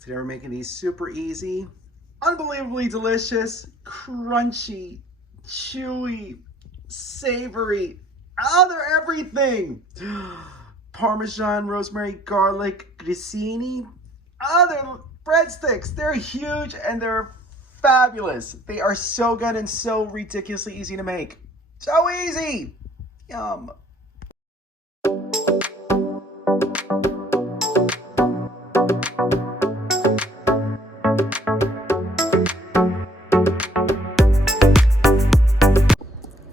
Today we're making these super easy, unbelievably delicious, crunchy, chewy, savory. Oh, they're everything. Parmesan, rosemary, garlic, Grissini. Oh, they're breadsticks. They're huge and they're fabulous. They are so good and so ridiculously easy to make. So easy. Yum.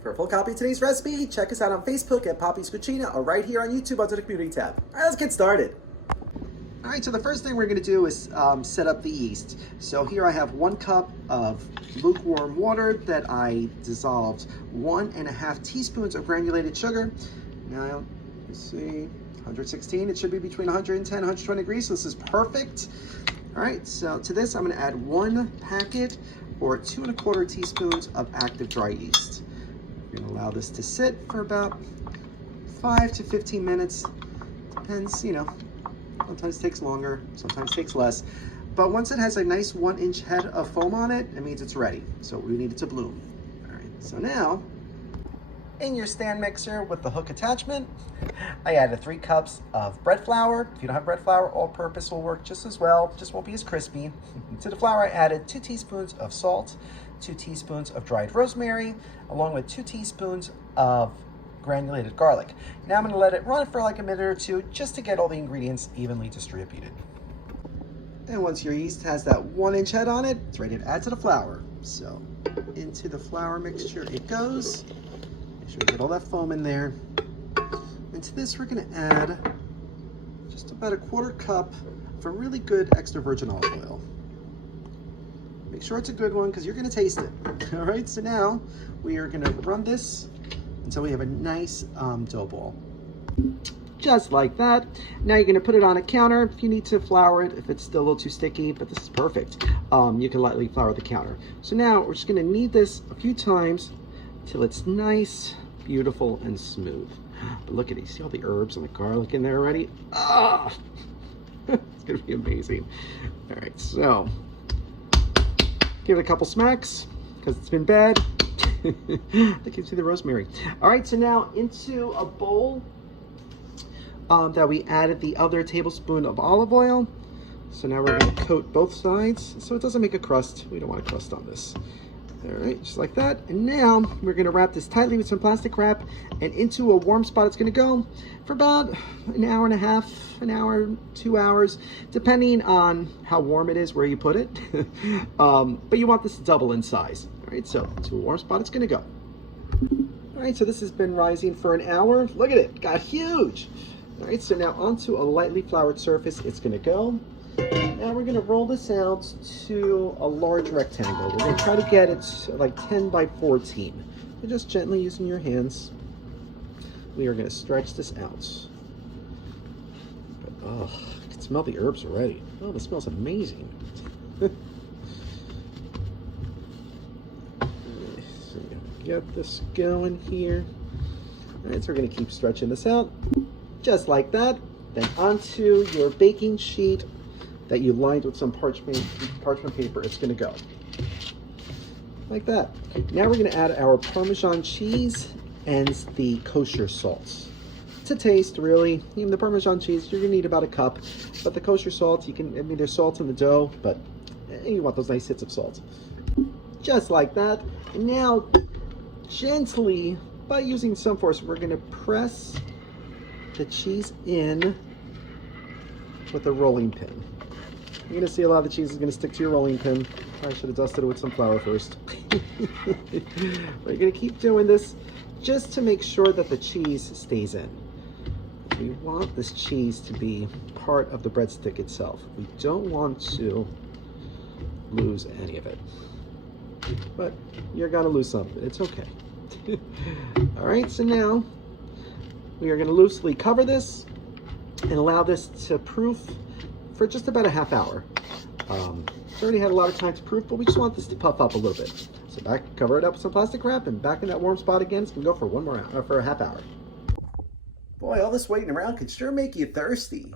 For a full copy of today's recipe, check us out on Facebook at Poppy's Cucina or right here on YouTube under the community tab. All right, let's get started. All right, so the first thing we're going to do is set up the yeast. So here I have 1 cup of lukewarm water that I dissolved 1.5 teaspoons of granulated sugar. Now, let's see, 116. It should be between 110 and 120 degrees, so this is perfect. All right, so to this, I'm going to add 1 packet or 2 1/4 teaspoons of active dry yeast. We're going to allow this to sit for about 5 to 15 minutes. Depends, sometimes takes longer, sometimes takes less. But once it has a nice 1-inch head of foam on it, it means it's ready. So we need it to bloom. All right, so now, in your stand mixer with the hook attachment, I added 3 cups of bread flour. If you don't have bread flour, all-purpose will work just as well, just won't be as crispy. To the flour, I added 2 teaspoons of salt, 2 teaspoons of dried rosemary, along with 2 teaspoons of granulated garlic. Now I'm going to let it run for like a minute or two just to get all the ingredients evenly distributed. And once your yeast has that 1-inch head on it, it's ready to add to the flour. So into the flour mixture it goes. Make sure we get all that foam in there. And to this we're going to add just about 1/4 cup of a really good extra virgin olive oil. Make sure it's a good one because you're going to taste it. All right, so now we are going to run this until we have a nice dough ball. Just like that. Now you're going to put it on a counter. If you need to flour it, if it's still a little too sticky, but this is perfect. You can lightly flour the counter. So now we're just going to knead this a few times till it's nice, beautiful, and smooth. But look at these. See all the herbs and the garlic in there already? Ah! It's going to be amazing. All right, so give it a couple smacks because it's been bad. That gives you the rosemary. All right, so now into a bowl that we added the other tablespoon of olive oil. So now we're going to coat both sides so it doesn't make a crust. We don't want a crust on this. All right, just like that. And now we're going to wrap this tightly with some plastic wrap, and into a warm spot it's going to go for about an hour and a half, an hour, 2 hours, depending on how warm it is where you put it. But you want this to double in size. All right, so to a warm spot it's going to go. All right, so this has been rising for an hour. Look at it, got huge. All right, so now onto a lightly floured surface it's going to go. Now we're going to roll this out to a large rectangle. We're going to try to get it like 10 by 14. So just gently using your hands, we are going to stretch this out. But, oh, I can smell the herbs already. Oh, this smells amazing. So get this going here. All right, so we're going to keep stretching this out just like that. Then onto your baking sheet that you lined with some parchment paper, it's going to go like that. Now we're going to add our Parmesan cheese and the kosher salt. To taste, really. Even the Parmesan cheese, you're going to need about 1 cup, but the kosher salt, there's salt in the dough, but you want those nice hits of salt. Just like that. And now, gently, by using some force, we're going to press the cheese in with a rolling pin. You're going to see a lot of the cheese is going to stick to your rolling pin. I should have dusted it with some flour first. But you're going to keep doing this just to make sure that the cheese stays in. We want this cheese to be part of the breadstick itself. We don't want to lose any of it. But you're going to lose some of it. It's okay. All right, so now we are going to loosely cover this and allow this to proof for just about a half hour. It's already had a lot of time to proof, but we just want this to puff up a little bit. So cover it up with some plastic wrap, and back in that warm spot again. It's gonna go for one more hour, for a half hour. Boy, all this waiting around could sure make you thirsty.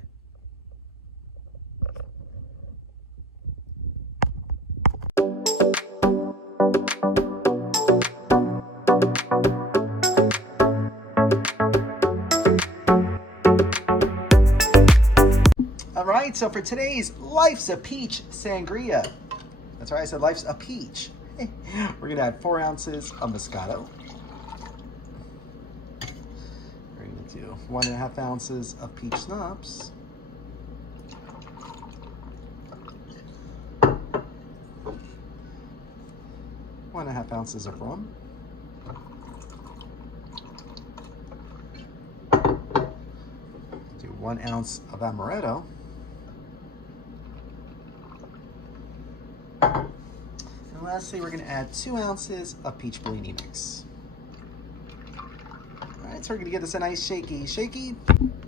right, so for today's Life's a Peach Sangria. That's right, I said Life's a Peach. We're gonna add 4 ounces of Moscato. We're gonna do 1.5 ounces of peach schnapps. 1.5 ounces of rum. Do 1 ounce of amaretto. And lastly, we're going to add 2 ounces of peach Bellini mix. All right, so we're going to give this a nice shaky,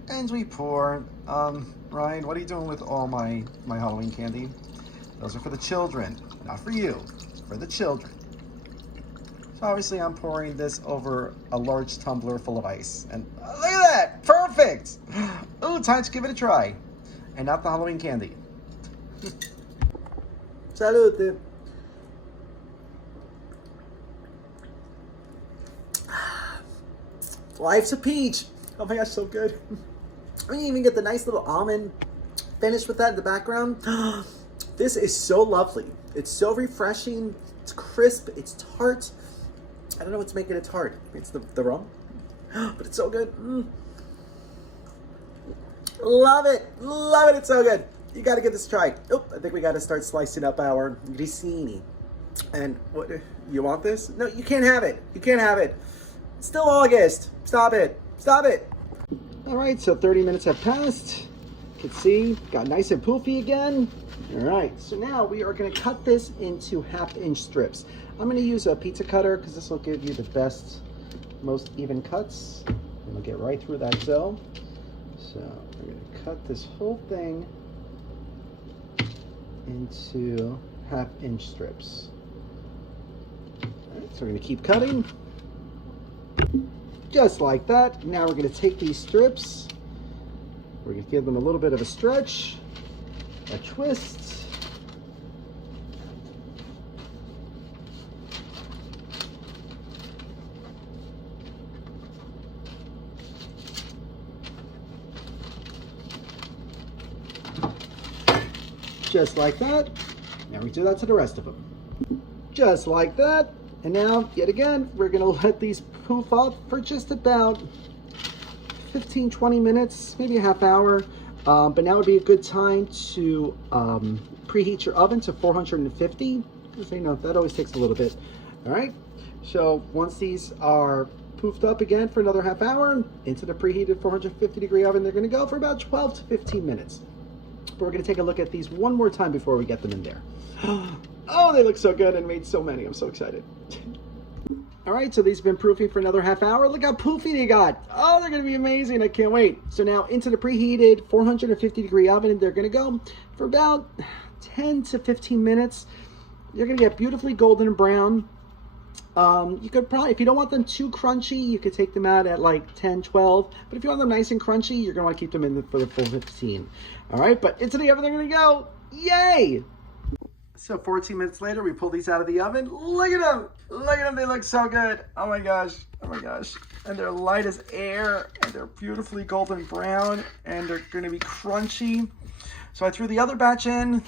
and we pour. Ryan, what are you doing with all my Halloween candy? Those are for the children, not for you. It's for the children. So obviously, I'm pouring this over a large tumbler full of ice, and look at that, perfect. Ooh, time to give it a try, and not the Halloween candy. Salute. Life's a Peach. Oh my gosh, so good. I mean, you even get the nice little almond finish with that in the background. This is so lovely. It's so refreshing. It's crisp. It's tart. I don't know what's making it tart. It's the rum, but it's so good. Love it. Love it. It's so good. You got to give this a try. Oh, I think we got to start slicing up our Grissini. And what, you want this? No, you can't have it. You can't have it. It's still August. Stop it. Stop it. All right, so 30 minutes have passed. You can see, got nice and poofy again. All right, so now we are going to cut this into 1/2-inch strips. I'm going to use a pizza cutter because this will give you the best, most even cuts. And we'll get right through that dough. So we're going to cut this whole thing into 1/2-inch strips. All right, so we're going to keep cutting. Just like that. Now we're going to take these strips. We're going to give them a little bit of a stretch, a twist. Just like that. Now we do that to the rest of them. Just like that. And now, yet again, we're going to let these poof up for just about 15, 20 minutes, maybe a half hour. But now would be a good time to preheat your oven to 450, because you know that always takes a little bit. All right, so once these are poofed up again for another half hour into the preheated 450-degree oven, they're going to go for about 12 to 15 minutes. But we're going to take a look at these one more time before we get them in there. Oh, they look so good and made so many. I'm so excited. All right, so these have been proofing for another half hour. Look how poofy they got. Oh, they're going to be amazing. I can't wait. So now into the preheated 450-degree oven, they're going to go for about 10 to 15 minutes. You're going to get beautifully golden and brown. You could probably, if you don't want them too crunchy, you could take them out at like 10, 12. But if you want them nice and crunchy, you're going to want to keep them in for the full 15. All right, but into the oven they're going to go. Yay! So 14 minutes later, we pull these out of the oven. Look at them. Look at them. They look so good. Oh my gosh. Oh my gosh. And they're light as air. And they're beautifully golden brown. And they're going to be crunchy. So I threw the other batch in.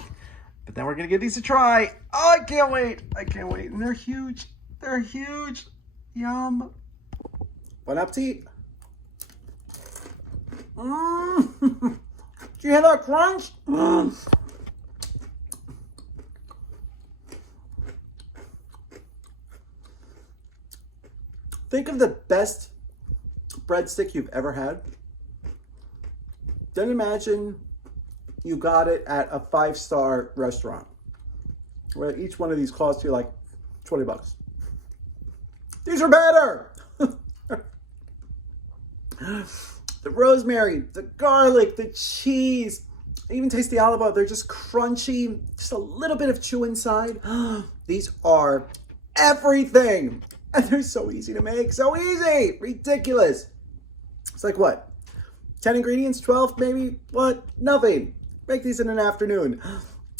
But then we're going to give these a try. Oh, I can't wait. I can't wait. And they're huge. They're huge. Yum. Bon appetit. Do you hear that crunch? Think of the best breadstick you've ever had. Then imagine you got it at a 5-star restaurant where each one of these costs you like 20 bucks. These are better. The rosemary, the garlic, the cheese, even taste the olive oil. They're just crunchy, just a little bit of chew inside. These are everything. And they're so easy to make, so easy, ridiculous. It's like what, 10 ingredients, 12 maybe? What, nothing. Make these in an afternoon.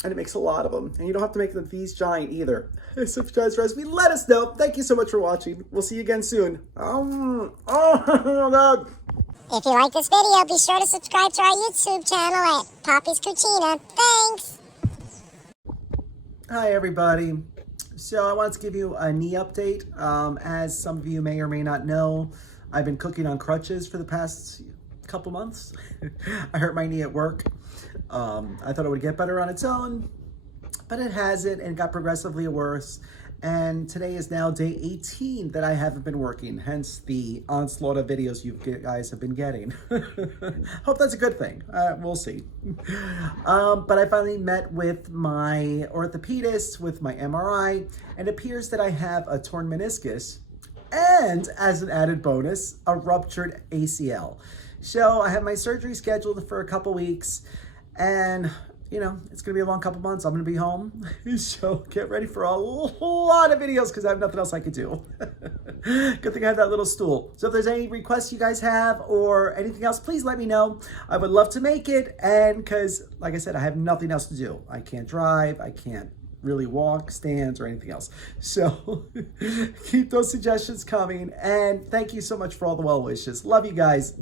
And it makes a lot of them. And you don't have to make them these giant either. So if you try this recipe, let us know. Thank you so much for watching. We'll see you again soon. Oh God. If you like this video, be sure to subscribe to our YouTube channel at Poppy's Cucina. Thanks! Hi everybody. So I wanted to give you a knee update. As some of you may or may not know, I've been cooking on crutches for the past couple months. I hurt my knee at work. I thought it would get better on its own, but it hasn't and got progressively worse. And today is now day 18 that I haven't been working, hence the onslaught of videos you guys have been getting. Hope that's a good thing. We'll see. But I finally met with my orthopedist, with my MRI, and it appears that I have a torn meniscus and, as an added bonus, a ruptured ACL. So I have my surgery scheduled for a couple weeks, and you know, it's going to be a long couple months. I'm going to be home. So get ready for a lot of videos because I have nothing else I could do. Good thing I have that little stool. So if there's any requests you guys have or anything else, please let me know. I would love to make it. And because, like I said, I have nothing else to do. I can't drive. I can't really walk, stands, or anything else. So keep those suggestions coming. And thank you so much for all the well wishes. Love you guys.